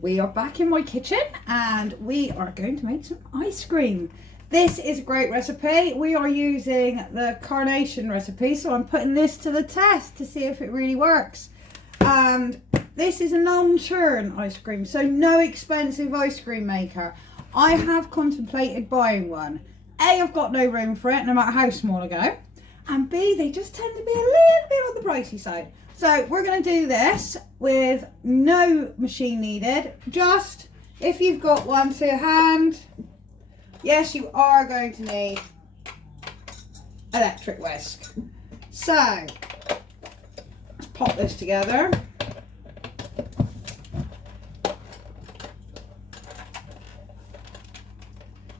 We are back in my kitchen and we are going to make some ice cream. This is a great recipe. We are using the Carnation recipe, so I'm putting this to the test to see if it really works. And this is a non-churn ice cream, so no expensive ice cream maker. I have contemplated buying one. A, I've got no room for it, no matter how small I go. And B, they just tend to be a little bit on the pricey side. So we're going to do this with no machine needed. Just if you've got one to hand, yes, you are going to need electric whisk. So let's pop this together.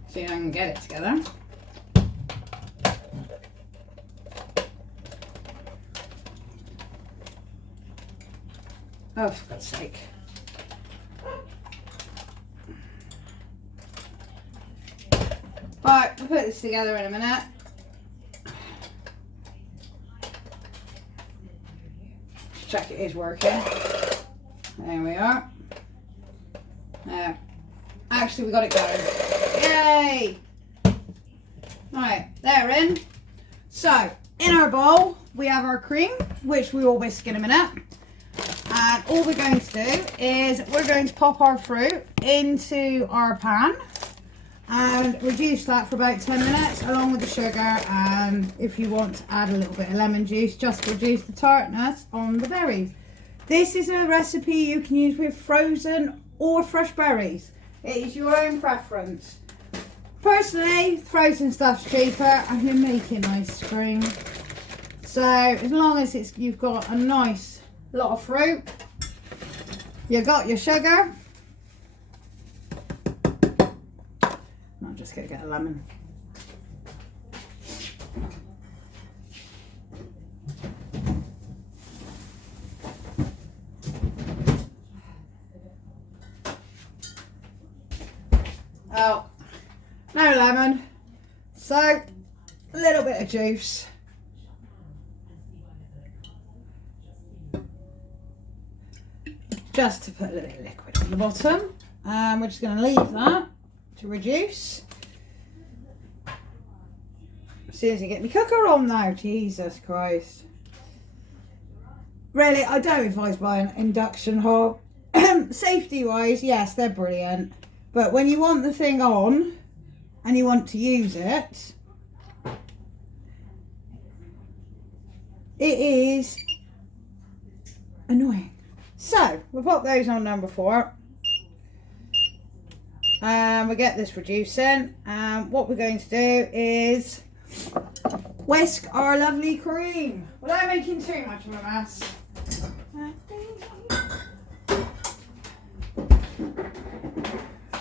See if I can get it together. Oh, for God's sake. Right, I'll put this together in a minute. Check it is working. There we are. There. Actually, we got it going. Yay! Right, they're in. So, in our bowl, we have our cream, which we will whisk in a minute. And all we're going to do is we're going to pop our fruit into our pan and reduce that for about 10 minutes along with the sugar, and if you want to add a little bit of lemon juice, just reduce the tartness on the berries. This is a recipe you can use with frozen or fresh berries. It is your own preference. Personally, frozen stuff's cheaper and you're making ice cream. So as long as you've got a nice lot of fruit, you got your sugar. I'm just going to get a lemon. Oh, no lemon, so a little bit of juice. Just to put a little bit of liquid on the bottom. We're just going to leave that to reduce. As soon as you get my cooker on now, Jesus Christ. Really, I don't advise buying induction hob. Safety wise, yes, they're brilliant. But when you want the thing on and you want to use it, it is annoying. So, we'll pop those on number 4. And we'll get this reducing. And what we're going to do is whisk our lovely cream without making too much of a mess.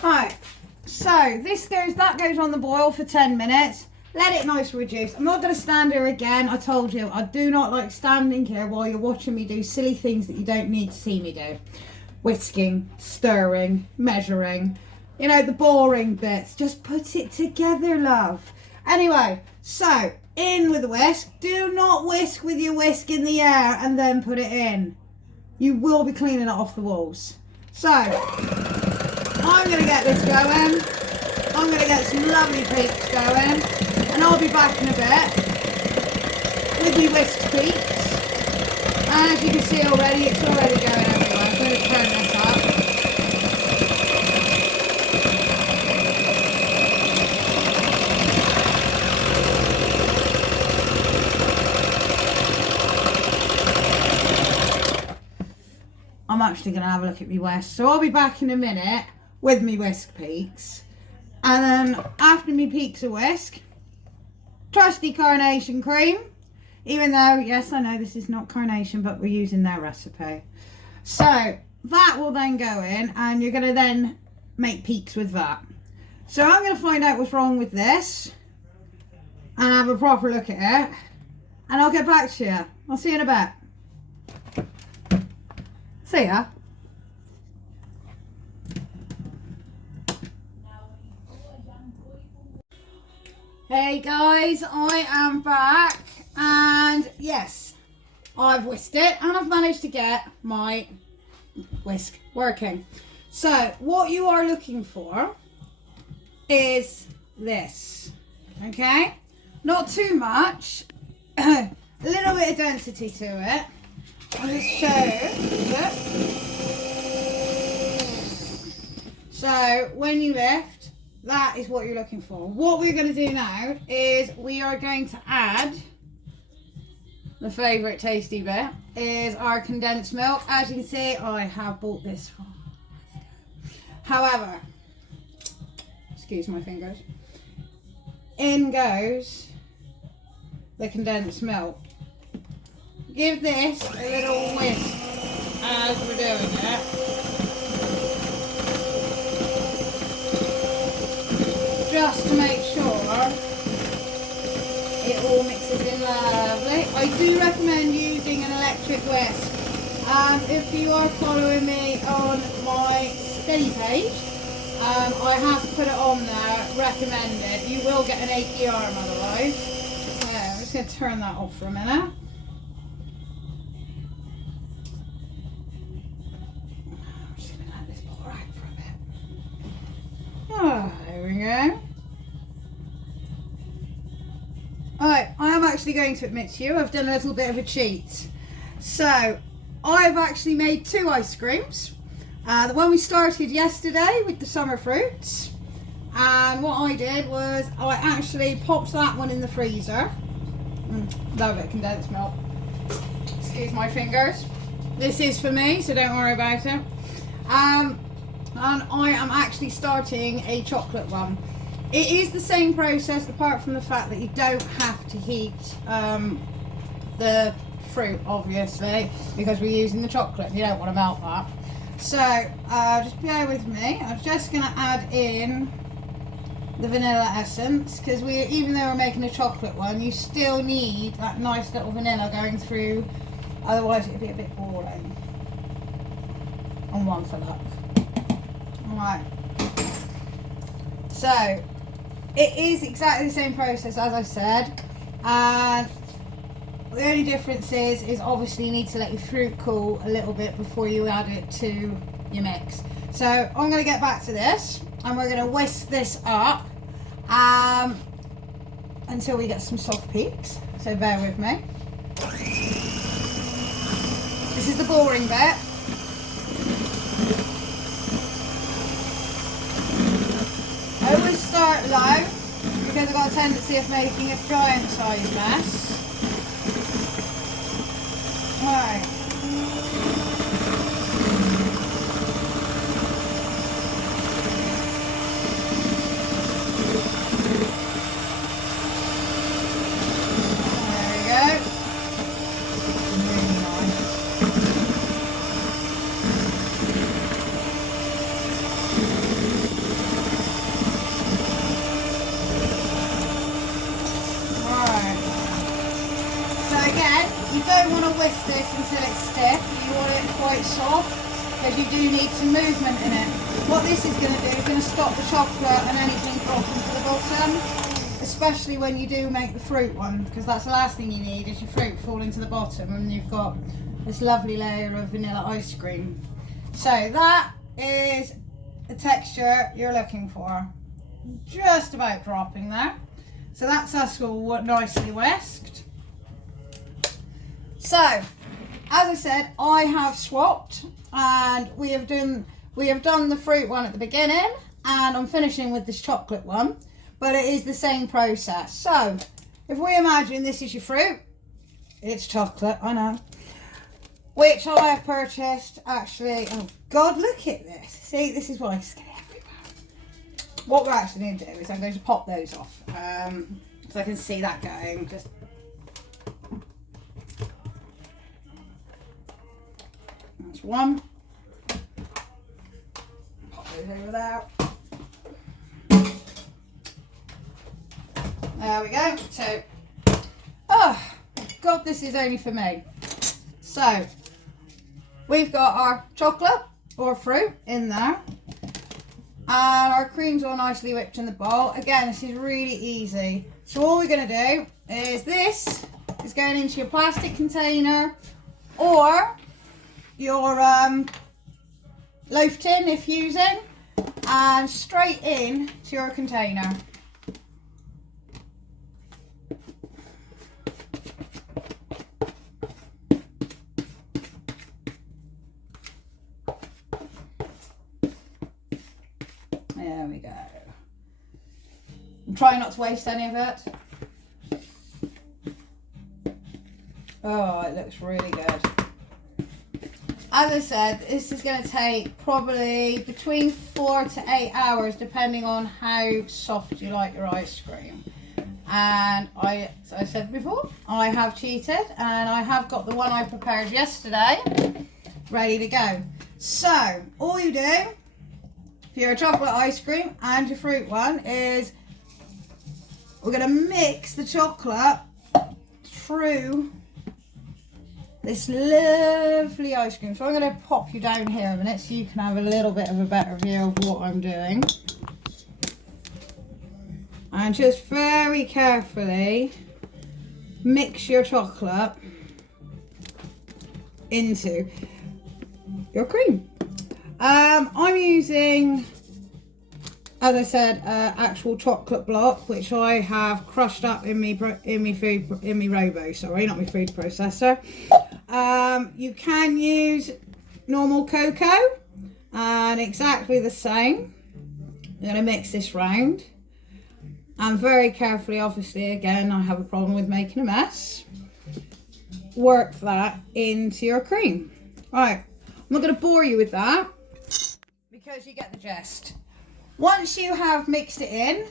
Right, so that goes on the boil for 10 minutes. Let it nice reduce. I'm not going to stand here again. I told you, I do not like standing here while you're watching me do silly things that you don't need to see me do. Whisking, stirring, measuring. You know, the boring bits. Just put it together, love. Anyway, so, in with the whisk. Do not whisk with your whisk in the air and then put it in. You will be cleaning it off the walls. So, I'm going to get this going. I'm going to get some lovely peaks going. And I'll be back in a bit with me whisked peaks. And as you can see already, it's already going everywhere. I'm going to turn this up. I'm actually going to have a look at me whisk. So I'll be back in a minute with me whisk peaks. And then after me peaks are whisked, trusty Carnation cream, even though, yes, I know this is not Carnation, but we're using their recipe. So that will then go in and you're going to then make peaks with that. So I'm going to find out what's wrong with this and have a proper look at it, and I'll get back to you. I'll see you in a bit. See ya. Hey guys, I am back, and yes, I've whisked it and I've managed to get my whisk working. So what you are looking for is this, okay? Not too much, a little bit of density to it. I'll just show you. Look. So when you lift, that is what you're looking for. What we're going to do now is we are going to add the favourite tasty bit, is our condensed milk. As you can see, I have bought this from. However, excuse my fingers, in goes the condensed milk. Give this a little whisk as we're doing it. Just to make sure it all mixes in lovely. I do recommend using an electric whisk. If you are following me on my steady page, I have put it on there, recommended. You will get an achy arm otherwise. So I'm just going to turn that off for a minute. I'm just going to let this pour out for a bit. Oh, there we go. Alright, I am actually going to admit to you, I've done a little bit of a cheat. So, I've actually made 2 ice creams. The one we started yesterday with the summer fruits. And what I did was, I actually popped that one in the freezer. Love it, condensed milk. Excuse my fingers. This is for me, so don't worry about it. And I am actually starting a chocolate one. It is the same process, apart from the fact that you don't have to heat the fruit, obviously, because we're using the chocolate. You don't want to melt that. So, just bear with me. I'm just going to add in the vanilla essence, because even though we're making a chocolate one, you still need that nice little vanilla going through, otherwise it'd be a bit boring. And one for luck. Alright. So, it is exactly the same process as I said, and the only difference is obviously you need to let your fruit cool a little bit before you add it to your mix. So I'm going to get back to this, and we're going to whisk this up until we get some soft peaks, so bear with me. This is the boring bit. I always start low because I've got a tendency of making a giant size mess. Alright. There we go. Really nice. You don't want to whisk this until it's stiff. You want it quite soft, because you do need some movement in it. What this is going to do is going to stop the chocolate and anything dropping to the bottom, especially when you do make the fruit one, because that's the last thing you need is your fruit falling to the bottom and you've got this lovely layer of vanilla ice cream. So that is the texture you're looking for. Just about dropping there. So that's us all nicely whisked. So, as I said, I have swapped, and we have done the fruit one at the beginning, and I'm finishing with this chocolate one, but it is the same process. So, if we imagine this is your fruit, it's chocolate, I know, which I have purchased actually. Oh God, look at this! See, this is why it's getting everywhere. What we're actually going to do is I'm going to pop those off, so I can see that going. Just. That's one. Pop those over there. There we go. So, oh God, this is only for me. So, we've got our chocolate or fruit in there, and our cream's all nicely whipped in the bowl. Again, this is really easy. So all we're going to do is this is going into your plastic container or your loaf tin if using, and straight in to your container. There we go. I'm trying not to waste any of it. Oh, it looks really good. As I said, this is going to take probably between 4 to 8 hours, depending on how soft you like your ice cream. And as I said before, I have cheated, and I have got the one I prepared yesterday ready to go. So, all you do for your chocolate ice cream and your fruit one is we're going to mix the chocolate through this lovely ice cream. So I'm going to pop you down here a minute so you can have a little bit of a better view of what I'm doing. And just very carefully mix your chocolate into your cream. I'm using, as I said, actual chocolate block, which I have crushed up in my food processor. You can use normal cocoa, and exactly the same. I'm going to mix this round, and very carefully, obviously, again, I have a problem with making a mess. Work that into your cream. Right, I'm not going to bore you with that because you get the gist. Once you have mixed it in,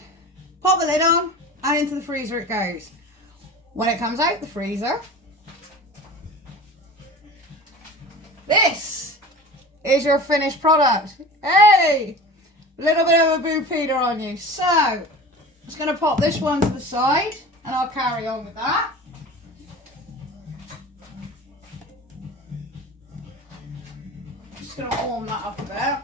pop the lid on, and into the freezer it goes. When it comes out the freezer, this is your finished product. Hey, a little bit of a boo Peter on you. So, I'm just going to pop this one to the side, and I'll carry on with that. Just going to warm that up a bit.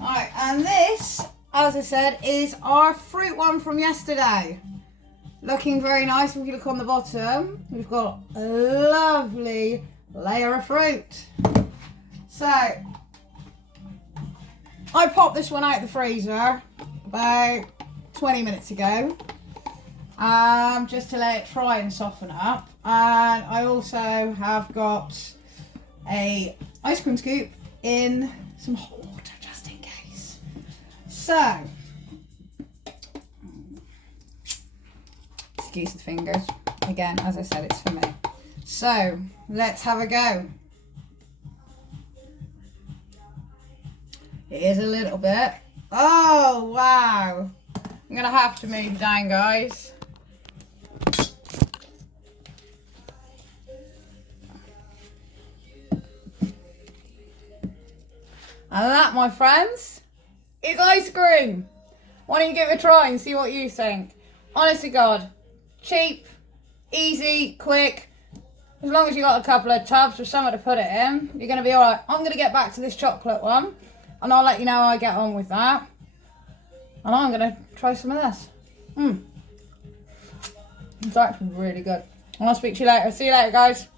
Alright, and this, as I said, is our fruit one from yesterday. Looking very nice. If you look on the bottom, we've got a lovely layer of fruit. So, I popped this one out of the freezer about 20 minutes ago, just to let it try and soften up. And I also have got a ice cream scoop in some hot water. So, excuse the fingers. Again, as I said, it's for me. So, let's have a go. It is a little bit. Oh, wow. I'm going to have to move down, guys. And that, my friends, is ice cream. Why don't you give it a try and see what you think? Honest to God, cheap, easy, quick. As long as you got a couple of tubs with somewhere to put it in, you're going to be all right. I'm going to get back to this chocolate one, and I'll let you know how I get on with that. And I'm going to try some of this. It's actually really good. And I'll speak to you later. See you later, guys.